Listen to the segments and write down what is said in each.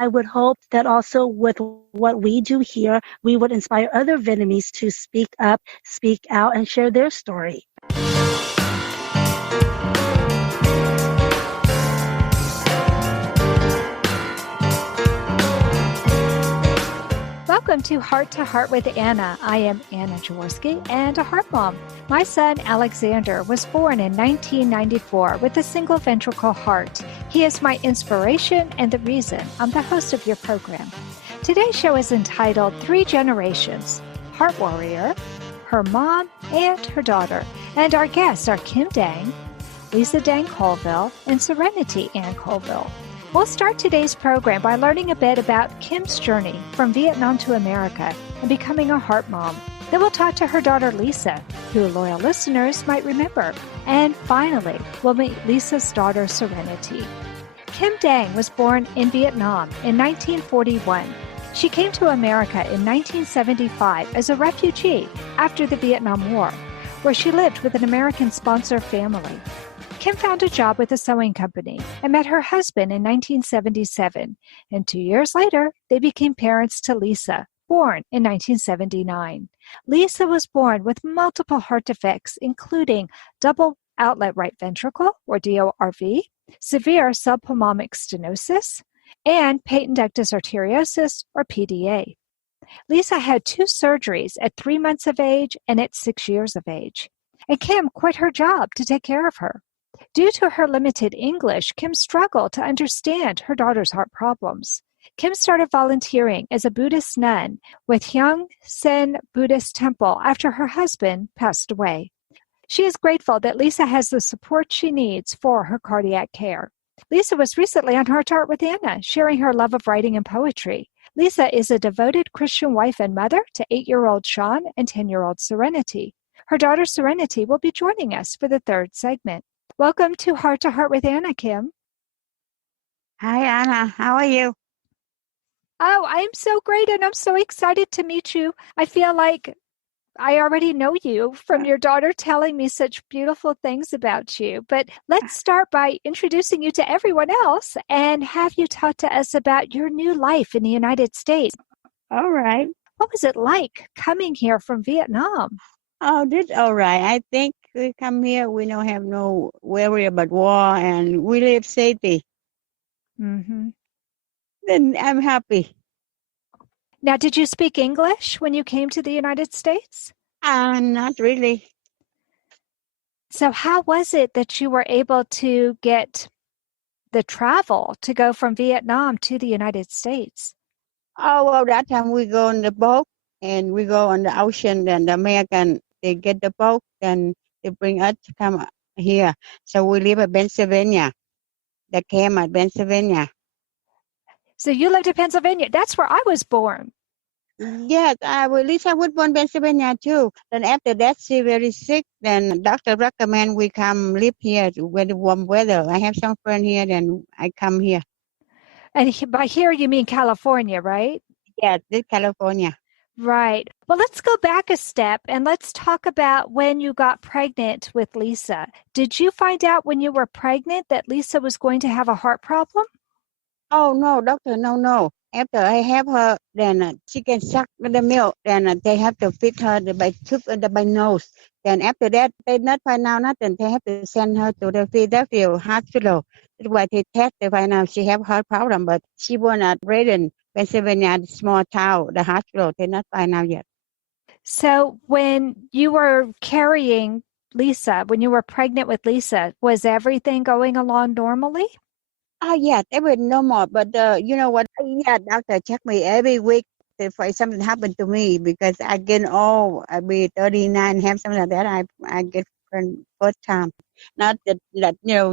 I would hope that also with what we do here, we would inspire other Vietnamese to speak up, speak out, and share their story. Welcome to Heart with Anna. I am Anna Jaworski and a heart mom. My son Alexander was born in 1994 with a single ventricle heart. He is my inspiration and the reason I'm the host of your program. Today's show is entitled 3 Generations, Heart Warrior, her mom, and her daughter. And our guests are Kim Dang, Lisa Dang Colvil, and Serenity and Colvil. We'll start today's program by learning a bit about Kim's journey from Vietnam to America and becoming a heart mom. Then we'll talk to her daughter Lisa, who loyal listeners might remember. And finally, we'll meet Lisa's daughter Serenity. Kim Dang was born in Vietnam in 1941. She came to America in 1975 as a refugee after the Vietnam War, where she lived with an American sponsor family. Kim found a job with a sewing company and met her husband in 1977, and 2 years later, they became parents to Lisa, born in 1979. Lisa was born with multiple heart defects, including double outlet right ventricle, or DORV, severe subpulmonic stenosis, and patent ductus arteriosus, or PDA. Lisa had 2 surgeries at 3 months of age and at 6 years of age, and Kim quit her job to take care of her. Due to her limited English, Kim struggled to understand her daughter's heart problems. Kim started volunteering as a Buddhist nun with Hyung Sen Buddhist Temple after her husband passed away. She is grateful that Lisa has the support she needs for her cardiac care. Lisa was recently on Heart to Heart with Anna, sharing her love of writing and poetry. Lisa is a devoted Christian wife and mother to 8-year-old Sean and 10-year-old Serenity. Her daughter Serenity will be joining us for the 3rd segment. Welcome to Heart with Anna, Kim. Hi, Anna. How are you? Oh, I am so great, and I'm so excited to meet you. I feel like I already know you from your daughter telling me such beautiful things about you. But let's start by introducing you to everyone else and have you talk to us about your new life in the United States. All right. What was it like coming here from Vietnam? Oh, this all right. I think we come here, we don't have no worry about war, and we live safety. Mm-hmm. Then I'm happy. Now, did you speak English when you came to the United States? Not really. So how was it that you were able to get the travel to go from Vietnam to the United States? Oh, well, that time we go on the boat, and we go on the ocean, and the American, they get the boat, and they bring us to come here. So we live in Pennsylvania. They came at Pennsylvania. So you lived in Pennsylvania. That's where I was born. Yes, Lisa was born in Pennsylvania too. Then after that, she very sick. Then doctor recommend we come live here with the warm weather. I have some friend here, then I come here. And by here, you mean California, right? Yes, this California. Right. Well, let's go back a step and let's talk about when you got pregnant with Lisa. Did you find out when you were pregnant that Lisa was going to have a heart problem? Oh, no, doctor, no. After I have her, then she can suck the milk. Then they have to feed her by tube by nose. Then after that, they not find out nothing. They have to send her to the Philadelphia hospital. That's why they test to find out she have heart problem. But she born at Braden, Pennsylvania, small town. The hospital, they not find out yet. So when you were carrying Lisa, when you were pregnant with Lisa, was everything going along normally? Oh, yeah, they were normal. But you know what? Yeah, doctor check me every week if something happened to me because I get old. I be 39, have something like that. I get first time. Not that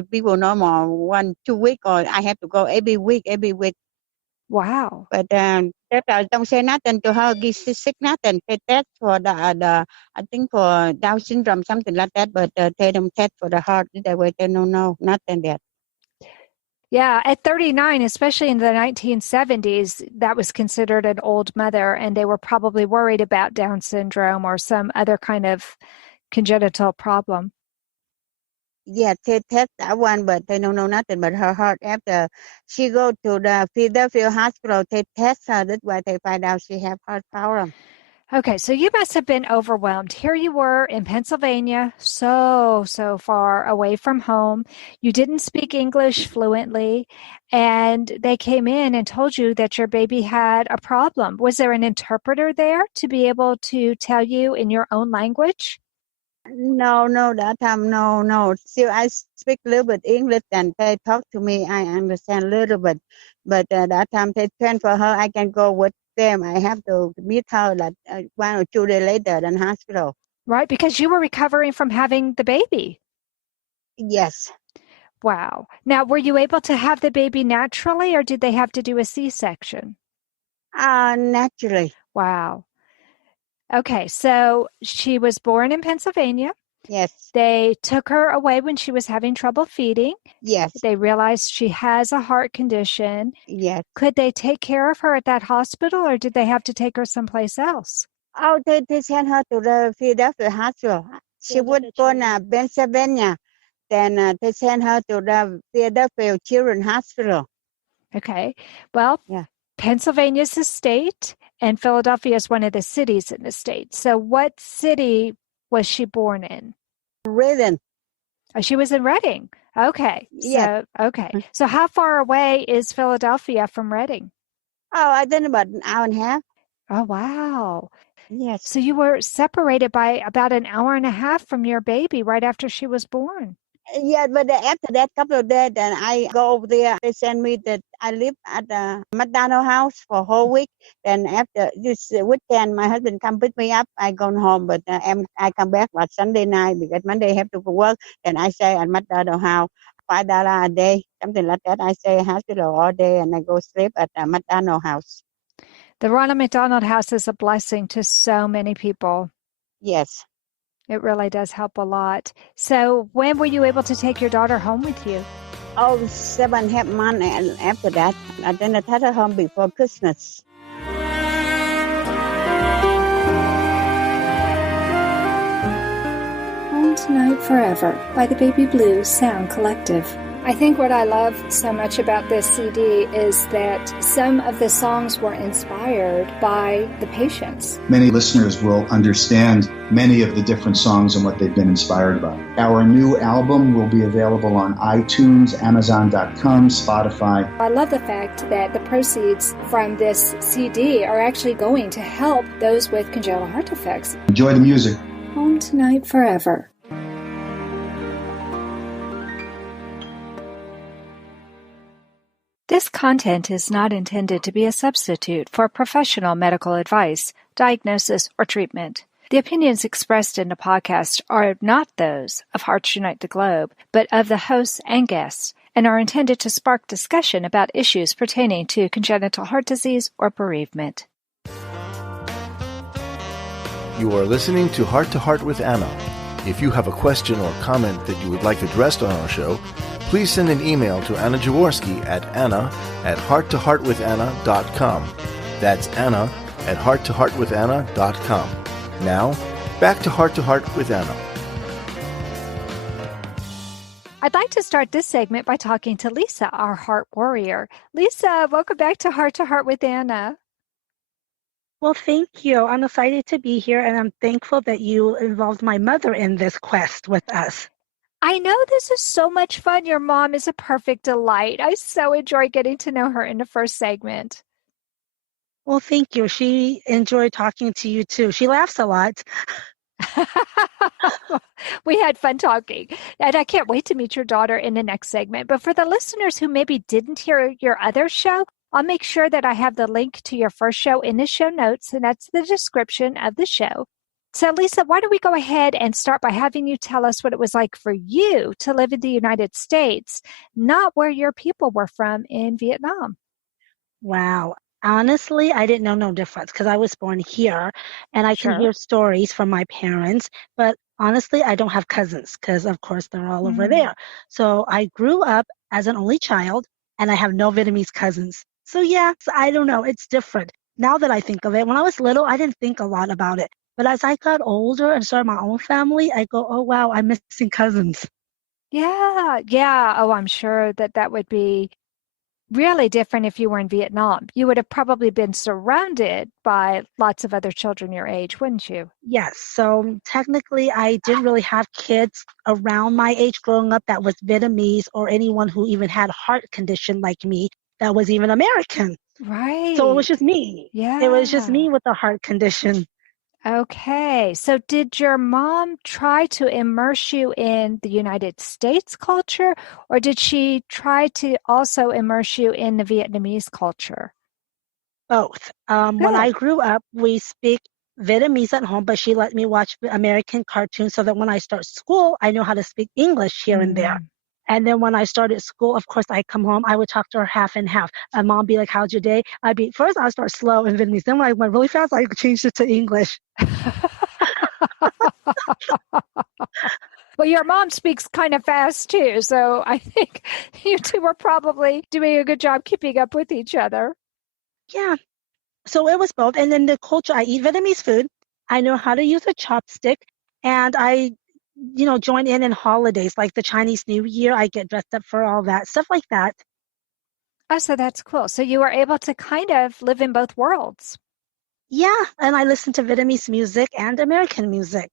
people normal 1-2 week or I have to go every week. Wow. But doctor don't say nothing to her. Give sick nothing. They test for the I think for Down syndrome something like that. But they don't test for the heart. They way they don't know nothing there. Yeah, at 39, especially in the 1970s, that was considered an old mother, and they were probably worried about Down syndrome or some other kind of congenital problem. Yeah, they test that one, but they don't know nothing but her heart. After she go to the Philadelphia hospital, they test her. That's why they find out she have heart problem. Okay, so you must have been overwhelmed. Here you were in Pennsylvania, so far away from home. You didn't speak English fluently, and they came in and told you that your baby had a problem. Was there an interpreter there to be able to tell you in your own language? No, that time, no. Still, I speak a little bit English, and they talk to me. I understand a little bit, but that time they transfer her. I can go with them. I have to meet her like 1 or 2 days later in hospital. Right, because you were recovering from having the baby. Yes, Wow. Now, were you able to have the baby naturally, or did they have to do a C-section? naturally. Wow. Okay, so she was born in Pennsylvania. Yes, They took her away when she was having trouble feeding. yes, They realized she has a heart condition. yes. Could they take care of her at that hospital, or did they have to take her someplace else? Oh, they sent her to the Philadelphia hospital. She would go in Pennsylvania. Then they sent her to the Philadelphia Children's Hospital. Okay, well, Yeah. Pennsylvania's the state, and Philadelphia is one of the cities in the state. So, what city was she born in? Reading. Oh, she was in Reading. Okay, Yes. so how far away is Philadelphia from Reading? Oh, I think about an hour and a half. Oh, wow. Yes. So you were separated by about an hour and a half from your baby right after she was born. Yeah, but after that couple of days, then I go over there. They send me that I live at the McDonald house for a whole week. Then after this weekend, my husband come pick me up. I go home, but I come back like Sunday night because Monday I have to go work. Then I stay at McDonald house, $5 a day, something like that. I stay at hospital all day and I go sleep at the McDonald house. The Ronald McDonald House is a blessing to so many people. Yes. It really does help a lot. So when were you able to take your daughter home with you? Oh, 7.5 months, and after that, I then I take her home before Christmas. Home Tonight Forever by the Baby Blues Sound Collective. I think what I love so much about this CD is that some of the songs were inspired by the patients. Many listeners will understand many of the different songs and what they've been inspired by. Our new album will be available on iTunes, Amazon.com, Spotify. I love the fact that the proceeds from this CD are actually going to help those with congenital heart defects. Enjoy the music. Home Tonight Forever. This content is not intended to be a substitute for professional medical advice, diagnosis, or treatment. The opinions expressed in the podcast are not those of Hearts Unite the Globe, but of the hosts and guests, and are intended to spark discussion about issues pertaining to congenital heart disease or bereavement. You are listening to Heart with Anna. If you have a question or comment that you would like addressed on our show, please send an email to Anna Jaworski at anna@hearttoheartwithanna.com. That's anna@hearttoheartwithanna.com. Now, back to Heart with Anna. I'd like to start this segment by talking to Lisa, our heart warrior. Lisa, welcome back to Heart with Anna. Well, thank you. I'm excited to be here, and I'm thankful that you involved my mother in this quest with us. I know this is so much fun. Your mom is a perfect delight. I so enjoy getting to know her in the first segment. Well, thank you. She enjoyed talking to you, too. She laughs a lot. We had fun talking, and I can't wait to meet your daughter in the next segment. But for the listeners who maybe didn't hear your other show, I'll make sure that I have the link to your first show in the show notes, and that's the description of the show. So, Lisa, why don't we go ahead and start by having you tell us what it was like for you to live in the United States, not where your people were from in Vietnam. Wow. Honestly, I didn't know no difference because I was born here, and I can hear stories from my parents, but honestly, I don't have cousins because, of course, they're all over there. So I grew up as an only child, and I have no Vietnamese cousins. So, yes, I don't know. It's different. Now that I think of it, when I was little, I didn't think a lot about it. But as I got older and started my own family, I go, oh, wow, I'm missing cousins. Yeah, yeah. Oh, I'm sure that would be really different if you were in Vietnam. You would have probably been surrounded by lots of other children your age, wouldn't you? Yes. So technically, I didn't really have kids around my age growing up that was Vietnamese or anyone who even had heart condition like me that was even American. So it was Right. just me. It was just Yeah. me with a heart condition. Okay. So did your mom try to immerse you in the United States culture, or did she try to also immerse you in the Vietnamese culture? Both. When Good. I grew up, we speak Vietnamese at home, but she let me watch American cartoons so that when I start school, I know how to speak English here and there. Mm. And then when I started school, of course, I come home, I would talk to her half and half. And mom be like, how's your day? First I'll start slow in Vietnamese. Then when I went really fast, I changed it to English. Well, your mom speaks kind of fast too, so I think you two were probably doing a good job keeping up with each other. Yeah. So it was both. And then the culture, I eat Vietnamese food. I know how to use a chopstick. And I join in holidays like the Chinese New Year. I get dressed up for all that, stuff like that. Oh, so that's cool. So you were able to kind of live in both worlds. Yeah, and I listen to Vietnamese music and American music.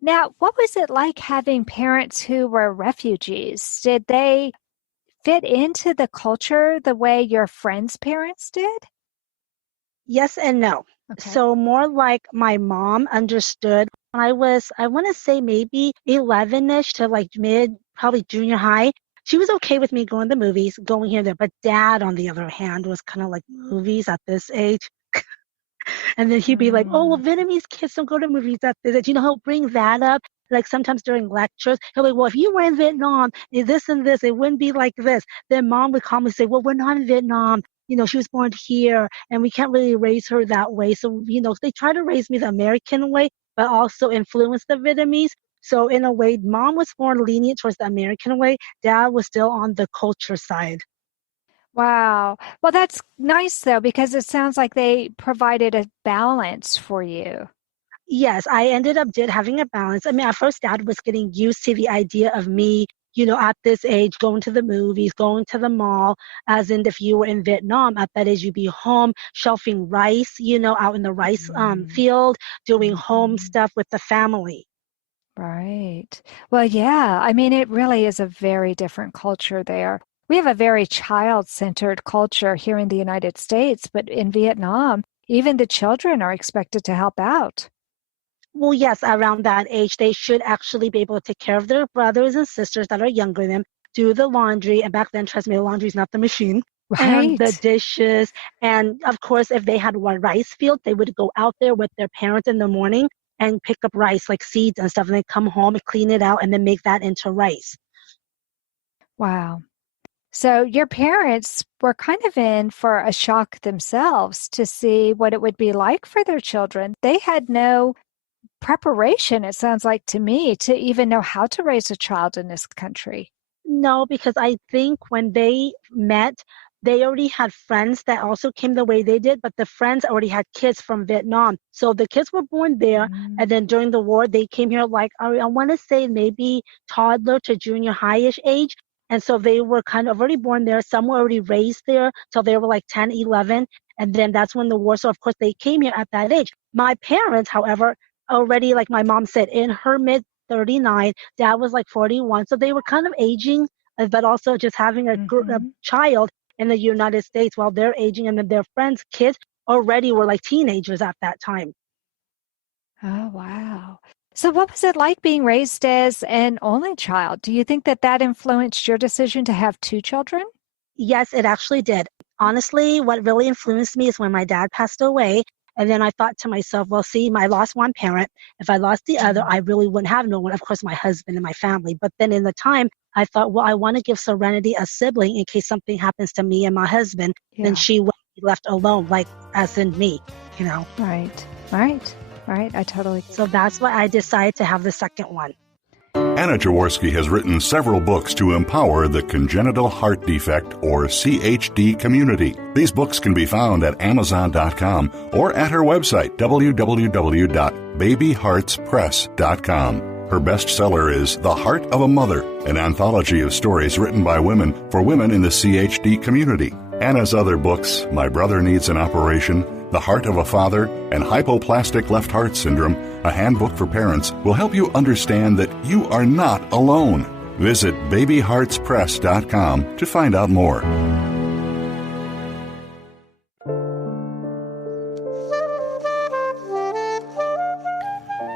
Now, what was it like having parents who were refugees? Did they fit into the culture the way your friends' parents did? Yes and no. Okay. So more like my mom understood when I want to say maybe 11-ish to like mid, probably junior high. She was okay with me going to the movies, going here and there. But dad, on the other hand, was kind of like movies at this age. And then he'd be like, oh, well, Mm, Vietnamese kids don't go to movies at this age. He'll bring that up. Like sometimes during lectures, he'll be like, well, if you were in Vietnam, this and this, it wouldn't be like this. Then mom would calmly say, well, we're not in Vietnam. She was born here and we can't really raise her that way. So, they try to raise me the American way, but also influence the Vietnamese. So in a way, mom was more lenient towards the American way. Dad was still on the culture side. wow. Well, that's nice though, because it sounds like they provided a balance for you. Yes, I ended up did having a balance. I mean, at first, dad was getting used to the idea of me, at this age, going to the movies, going to the mall, as in if you were in Vietnam, at that age, you'd be home shelving rice, out in the rice Mm, field, doing home mhm. stuff with the family. Right. Well, yeah. I mean, it really is a very different culture there. We have a very child-centered culture here in the United States, but in Vietnam, even the children are expected to help out. Well, yes, around that age, they should actually be able to take care of their brothers and sisters that are younger than them, do the laundry. And back then, trust me, the laundry's not the machine. And the Right. dishes. And of course, if they had one rice field, they would go out there with their parents in the morning and pick up rice, like seeds and stuff, and then come home and clean it out and then make that into rice. Wow. So your parents were kind of in for a shock themselves to see what it would be like for their children. They had no preparation, it sounds like to me, to even know how to raise a child in this country. No, because I think when they met, they already had friends that also came the way they did, but the friends already had kids from Vietnam. So the kids were born there, Mm, and then during the war, they came here like I want to say maybe toddler to junior high-ish age. And so they were kind of already born there. Some were already raised there till they were like 10, 11. And then that's when the war. So of course they came here at that age. My parents, however, already, like my mom said, in her mid 39, dad was like 41. So they were kind of aging, but also just having a mhm. child in the United States while they're aging, and then their friends' kids already were like teenagers at that time. Oh, wow. So, what was it like being raised as an only child? Do you think that influenced your decision to have two children? Yes, it actually did. Honestly, what really influenced me is when my dad passed away. And then I thought to myself, well, see, I lost one parent. If I lost the other, I Mm, really wouldn't have no one. Of course, my husband and my family. But then in the time, I thought, well, I want to give Serenity a sibling in case something happens to me and my husband. Then yeah, she wouldn't be left alone, like as in me. right, right, right. I totally get So that's why I decided to have the second one. Anna Jaworski has written several books to empower the congenital heart defect or CHD community. These books can be found at Amazon.com or at her website, www.babyheartspress.com. Her bestseller is The Heart of a Mother, an anthology of stories written by women for women in the CHD community. Anna's other books, My Brother Needs an Operation, The Heart of a Father, and Hypoplastic Left Heart Syndrome, a handbook for parents, will help you understand that you are not alone. Visit babyheartspress.com to find out more.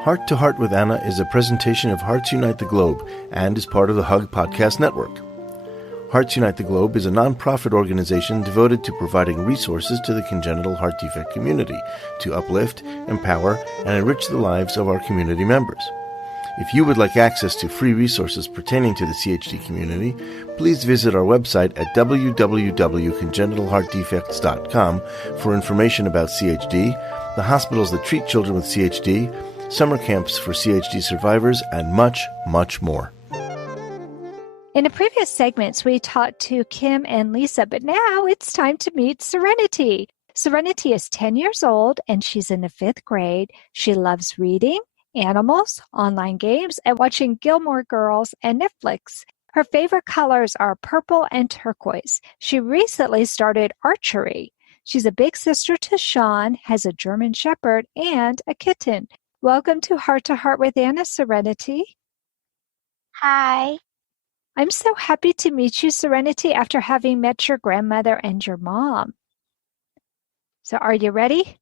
Heart to Heart with Anna is a presentation of Hearts Unite the Globe and is part of the Hug Podcast Network. Hearts Unite the Globe is a non-profit organization devoted to providing resources to the congenital heart defect community to uplift, empower, and enrich the lives of our community members. If you would like access to free resources pertaining to the CHD community, please visit our website at www.congenitalheartdefects.com for information about CHD, the hospitals that treat children with CHD, summer camps for CHD survivors, and much, much more. In the previous segments, we talked to Kim and Lisa, but now it's time to meet Serenity. Serenity is 10 years old, and she's in the 5th grade. She loves reading, animals, online games, and watching Gilmore Girls and Netflix. Her favorite colors are purple and turquoise. She recently started archery. She's a big sister to Sean, has a German Shepherd, and a kitten. Welcome to Heart with Anna, Serenity. Hi. I'm so happy to meet you, Serenity, after having met your grandmother and your mom. So are you ready?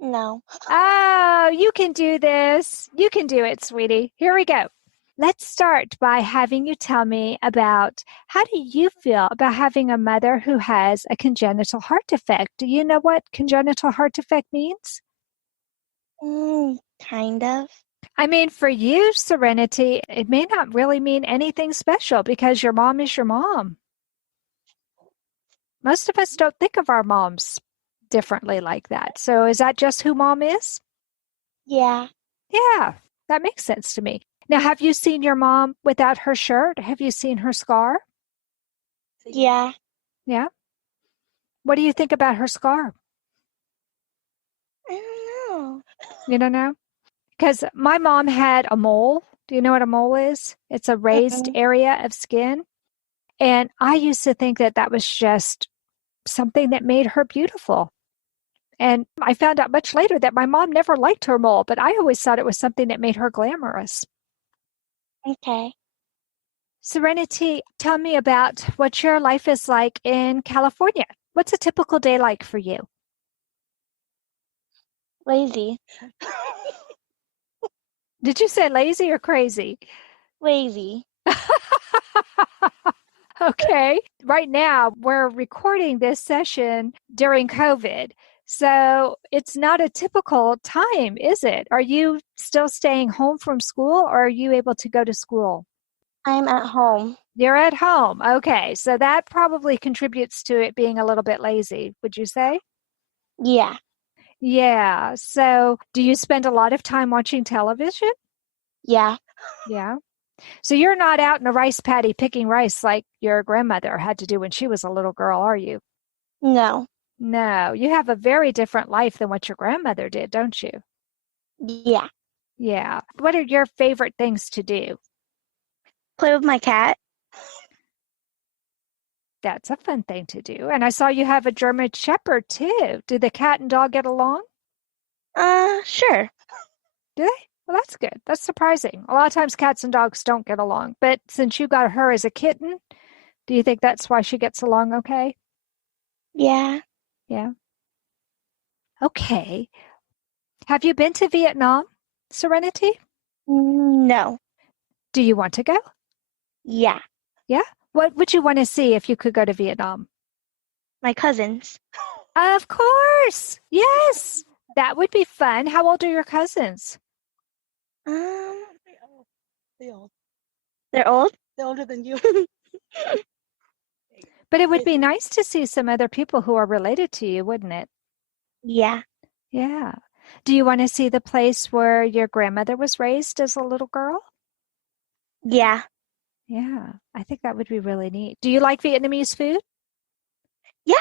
No. Oh, you can do this. You can do it, sweetie. Here we go. Let's start by having you tell me about how do you feel about having a mother who has a congenital heart defect? Do you know what congenital heart defect means? Kind of. I mean, for you, Serenity, it may not really mean anything special because your mom is your mom. Most of us don't think of our moms differently like that. So is that just who mom is? Yeah. Yeah, that makes sense to me. Now, have you seen your mom without her shirt? Have you seen her scar? Yeah. Yeah? What do you think about her scar? I don't know. You don't know? Because my mom had a mole. Do you know what a mole is? It's a raised area of skin. And I used to think that that was just something that made her beautiful. And I found out much later that my mom never liked her mole, but I always thought it was something that made her glamorous. Okay. Serenity, tell me about what your life is like in California. What's a typical day like for you? Lazy. Did you say lazy or crazy? Lazy. Okay. Right now, we're recording this session during COVID. So it's not a typical time, is it? Are you still staying home from school or are you able to go to school? I'm at home. You're at home. Okay. So that probably contributes to it being a little bit lazy, would you say? Yeah. Yeah. So do you spend a lot of time watching television? Yeah. Yeah. So you're not out in a rice paddy picking rice like your grandmother had to do when she was a little girl, are you? No. No, you have a very different life than what your grandmother did, don't you? Yeah. Yeah. What are your favorite things to do? Play with my cat. That's a fun thing to do. And I saw you have a German Shepherd too. Do the cat and dog get along? Sure. Do they? Well, that's good. That's surprising. A lot of times cats and dogs don't get along. But since you got her as a kitten, do you think that's why she gets along okay? Yeah. Yeah. Okay. Have you been to Vietnam, Serenity? No. Do you want to go? Yeah. Yeah? What would you want to see if you could go to Vietnam? My cousins. Of course. Yes. That would be fun. How old are your cousins? They're old. They're old? They're older than you. But it would be nice to see some other people who are related to you, wouldn't it? Yeah. Yeah. Do you want to see the place where your grandmother was raised as a little girl? Yeah. Yeah. I think that would be really neat. Do you like Vietnamese food? Yeah.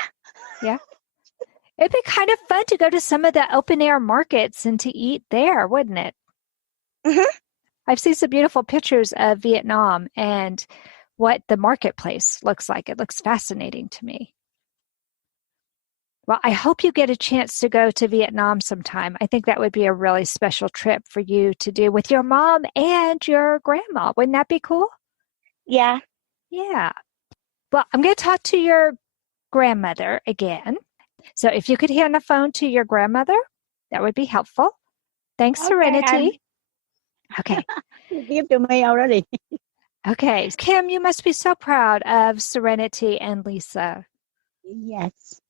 Yeah. It'd be kind of fun to go to some of the open air markets and to eat there, wouldn't it? Mhm. I've seen some beautiful pictures of Vietnam and what the marketplace looks like. It looks fascinating to me. Well, I hope you get a chance to go to Vietnam sometime. I think that would be a really special trip for you to do with your mom and your grandma. Wouldn't that be cool? Yeah. Yeah. Well, I'm going to talk to your grandmother again. So if you could hand the phone to your grandmother, that would be helpful. Thanks, Okay, Serenity. Okay. You give to me already. Okay. Kim, you must be so proud of Serenity and Lisa. Yes.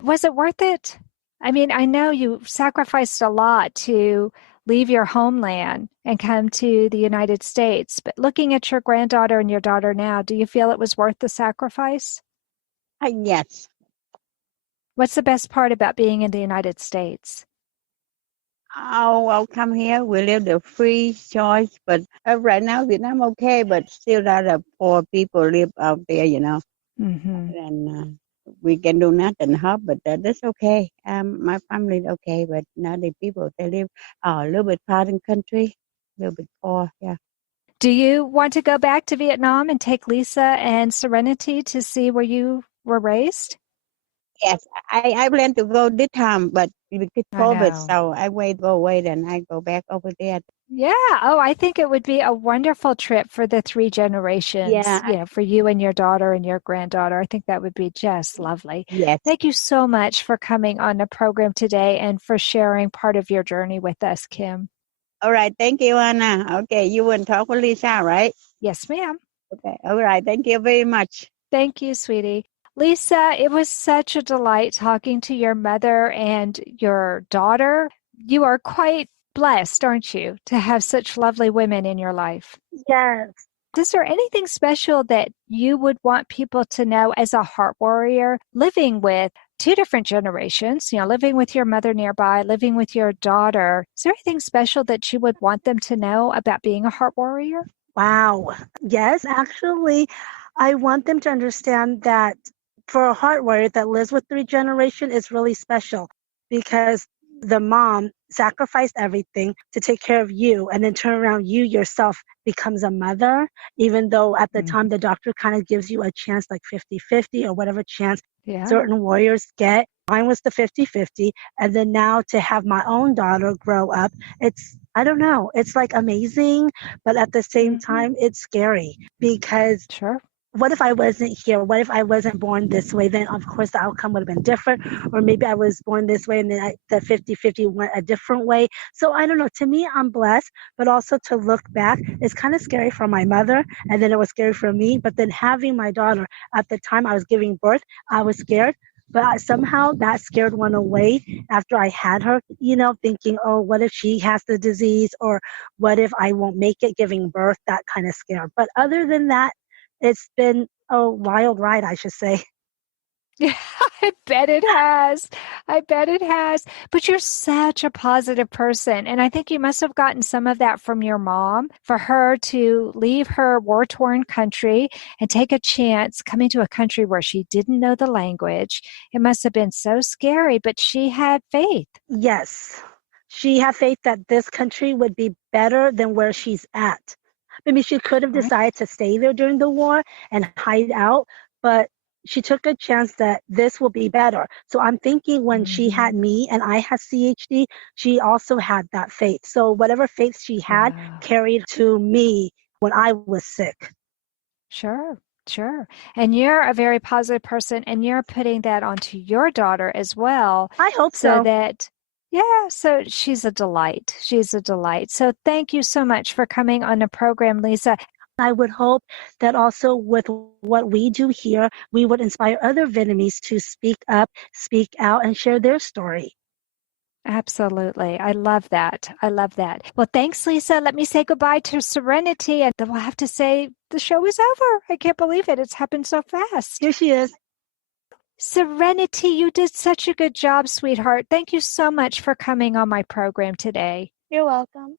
Was it worth it? I mean, I know you sacrificed a lot to leave your homeland and come to the United States, but looking at your granddaughter and your daughter now, do you feel it was worth the sacrifice? Yes. What's the best part about being in the United States? Oh, I'll come here. We live the free choice, but right now Vietnam okay, but still a lot of poor people live out there, Mm-hmm. and we can do nothing help, but that's okay. My family is okay, but now the people they live a little bit far in country, a little bit poor, yeah. Do you want to go back to Vietnam and take Lisa and Serenity to see where you were raised? Yes, I plan to go this time, but because I COVID, know. so I go away, then I go back over there. Yeah. Oh, I think it would be a wonderful trip for the three generations, Yeah, for you and your daughter and your granddaughter. I think that would be just lovely. yes. Thank you so much for coming on the program today and for sharing part of your journey with us, Kim. All right, thank you, Anna. Okay, you want to talk with Lisa, right? Yes, ma'am. Okay, all right, thank you very much. Thank you, sweetie. Lisa, it was such a delight talking to your mother and your daughter. You are quite blessed, aren't you, to have such lovely women in your life? Yes. Is there anything special that you would want people to know as a heart warrior living with two different generations, living with your mother nearby, living with your daughter? Is there anything special that you would want them to know about being a heart warrior? Wow. Yes, actually, I want them to understand that for a heart warrior that lives with three generations, it's really special because the mom sacrificed everything to take care of you, and then turn around, you yourself becomes a mother, even though at the time the doctor kind of gives you a chance like 50-50 or whatever chance certain warriors get. Mine was the 50-50. And then now to have my own daughter grow up, I don't know, it's like amazing, but at the same time, it's scary because what if I wasn't here? What if I wasn't born this way? Then, of course, the outcome would have been different. Or maybe I was born this way and then the 50-50 went a different way. So I don't know. To me, I'm blessed, but also to look back, it's kind of scary for my mother. And then it was scary for me. But then having my daughter at the time I was giving birth, I was scared. But somehow that scared went away after I had her, thinking, oh, what if she has the disease? Or what if I won't make it giving birth? That kind of scare. But other than that, it's been a wild ride, I should say. Yeah, I bet it has. I bet it has. But you're such a positive person. And I think you must have gotten some of that from your mom for her to leave her war-torn country and take a chance coming to a country where she didn't know the language. It must have been so scary, but she had faith. Yes. She had faith that this country would be better than where she's at. Maybe she could have decided to stay there during the war and hide out, but she took a chance that this will be better. So I'm thinking when she had me and I had CHD, she also had that faith. So whatever faith she had carried to me when I was sick. Sure. And you're a very positive person, and you're putting that onto your daughter as well. I hope so. So she's a delight. So thank you so much for coming on the program, Lisa. I would hope that also with what we do here, we would inspire other Vietnamese to speak up, speak out, and share their story. Absolutely. I love that. Well, thanks, Lisa. Let me say goodbye to Serenity, and then we'll have to say the show is over. I can't believe it. It's happened so fast. Here she is. Serenity, you did such a good job, sweetheart. Thank you so much for coming on my program today. You're welcome.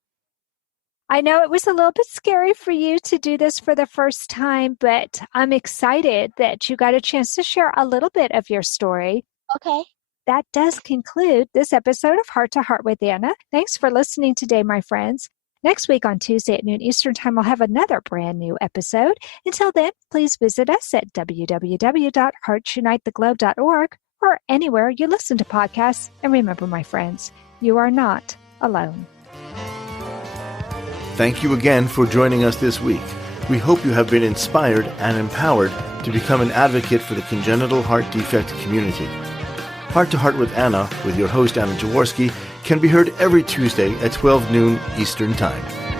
I know it was a little bit scary for you to do this for the first time, but I'm excited that you got a chance to share a little bit of your story. Okay. That does conclude this episode of Heart to Heart with Anna. Thanks for listening today, my friends. Next week on Tuesday at noon Eastern Time, we'll have another brand new episode. Until then, please visit us at www.heartsunitetheglobe.org or anywhere you listen to podcasts. And remember, my friends, you are not alone. Thank you again for joining us this week. We hope you have been inspired and empowered to become an advocate for the congenital heart defect community. Heart to Heart with Anna, with your host Anna Jaworski, can be heard every Tuesday at 12 noon Eastern Time.